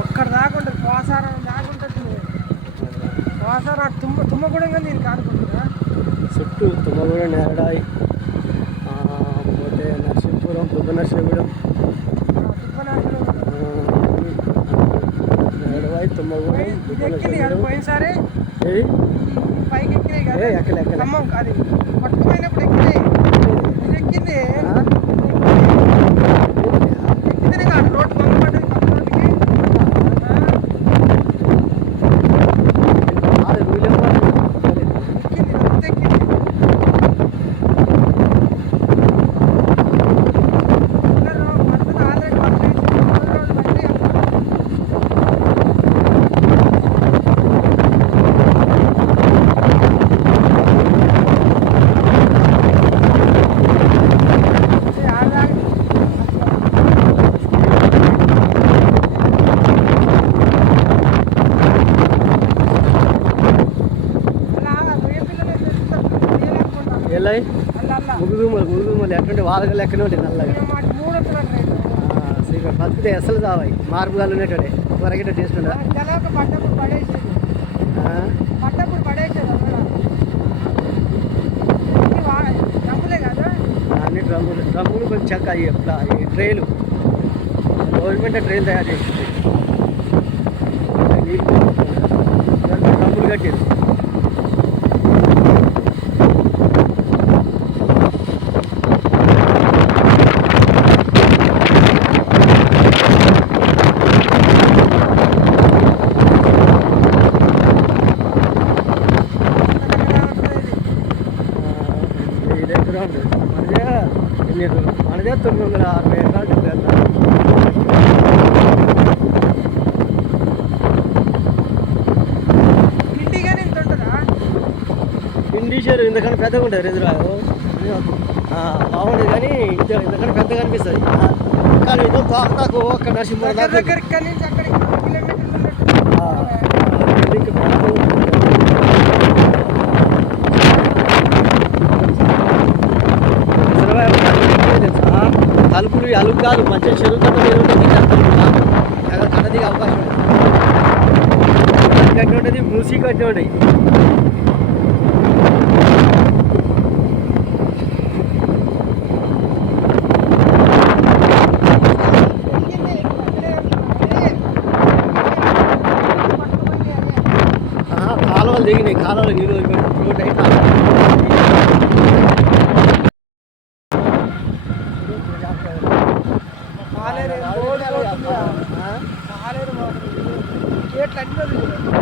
ఒక్కడ దాకా ఉంటుంది పోసారం దాకా ఉంటుంది పోసారం తుమ్మ తుమ్మ కూడా ఇంకా నేను కాడుకుంటుందా చుట్టూ తుమ్మగూడెం నేరడాయి. పోతే నరసింహపురం బుద్ధ నరసింహగూడెం నేరడాయి తుమ్మగూడెం పోయినసారి? పైకి ఎక్కినాయి కదా? ఎక్కలే ఎక్కలే. అది పట్టుకుపోయినప్పుడు ఎక్కినాయి nệm. ఎల్లయి ముగుదుమలు ముగుదుమలు ఎటువంటి వాళ్ళకి లెక్కనే ఉంటాయి నల్లగా. ఆ, సీక్రెట్ అసలు కావాలి మార్పుగాలు ఉండేటోడే. వరకట టేస్ట్ ఉండదా అన్ని డ్రమ్ములు. డ్రమ్ములు కొంచెం చెక్క అయ్యి ఎట్లా ఈ ట్రైలు. గవర్నమెంట్ ట్రైల్ తయారు చేసింది. డ్రమ్ములు కట్టేది. మనదే ఎన్ని మనదే తొమ్మిది వందల అరవై ఎకరాలు ఇండిషర్ ఎకరాలు ఇంతకన్నా పెద్దగా ఉంటుంది రెదురావు బాగుండేది కానీ ఇంత ఇంతకన్నా పెద్దగా అనిపిస్తుంది కానీ ఏదో తాకు తాకు ఒక్క నరసింహ దగ్గర దాకా అక్కడికి కిలోమీటర్లు కలుపులు అలుగు కాదు మంచిగా చెరువు కట్ట అక్కడ అవకాశం కట్టి ఉంటుంది మూసి కట్టి కాలువలు దిగినాయి కాలువలు నీళ్ళు కాలేరు కాలేరు గేట్లు అన్నీ